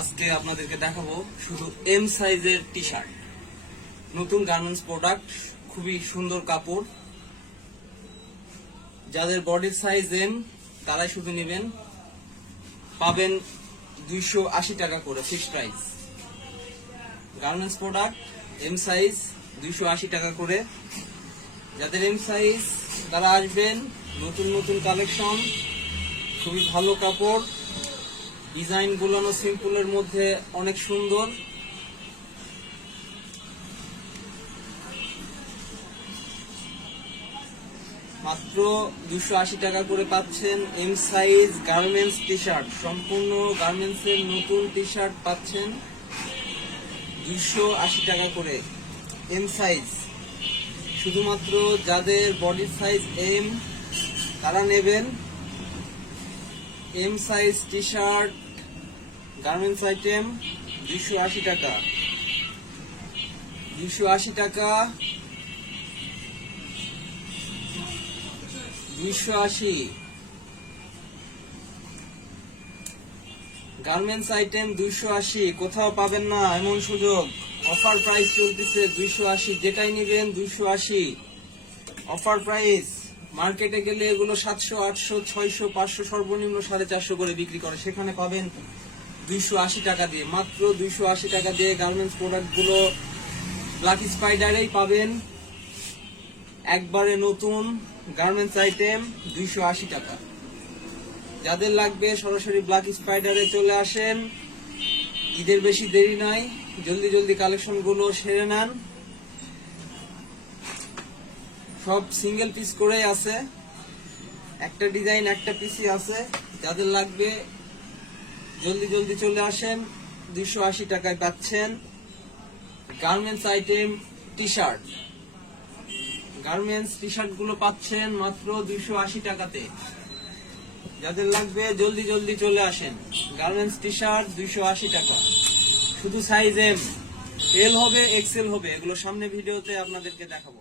আজকে আপনাদেরকে দেখাবো শুধু এম সাইজের টি শার্ট, নতুন গার্মেন্টস প্রোডাক্ট, খুবই সুন্দর কাপড়। যাদের বডির সাইজ এম তারাই শুধু নেবেন, পাবেন 280 টাকা করে fixed price. Garments product M size 280 টাকা করে। যাদের এম সাইজ তারা আসবেন, নতুন নতুন কালেকশন, খুবই ভালো কাপড়, ডিজাইন গুলানো সিম্পলের মধ্যে অনেক সুন্দর। মাত্র 280 টাকা করে পাচ্ছেন M size garments T shirt. সম্পূর্ণ গার্মেন্টস এর নতুন টি শার্ট পাচ্ছেন 280 টাকা করে এম সাইজ। শুধুমাত্র যাদের বডির সাইজ এম তারা নেবেন। M size T shirt garments item 280 টাকা, 280 টাকা, 280 গার্মেন্টস আইটেম 280। কোথাও পাবেন না এমন সুযোগ। অফার প্রাইস চলতেছে 280, যেটাই নেবেন 280 অফার প্রাইস। মার্কেটে গেলে এগুলো 700, 800, 600, 500, সর্বনিম্ন 450 করে বিক্রি করে, সেখানে পাবেন 280 টাকা দিয়ে। মাত্র 280 টাকা দিয়ে গার্মেন্টস প্রোডাক্ট গুলো ব্ল্যাক স্পাইডারেই পাবেন। একবারে নতুন গার্মেন্টস আইটেম 280 টাকা। যাদের লাগবে সরাসরি ব্ল্যাক স্পাইডারে চলে আসেন। ঈদের বেশি দেরি নাই, জলদি জলদি কালেকশন গুলো সেরে নেন। সব সিঙ্গেল পিস করেই আছে, একটা ডিজাইন একটা পিসই আছে। যাদের লাগবে জলদি জলদি চলে আসেন, 280 টাকায় পাচ্ছেন গার্মেন্টস আইটেম টি শার্ট। গার্মেন্টস টি শার্ট গুলো পাচ্ছেন মাত্র 280 টাকাতে। যাদের লাগবে জলদি জলদি চলে আসেন। গার্মেন্টস টি শার্ট 280 টাকা, শুধু সাইজ এম। এল হবে, এক্সেল হবে, এগুলো সামনে ভিডিওতে আপনাদেরকে দেখাবো।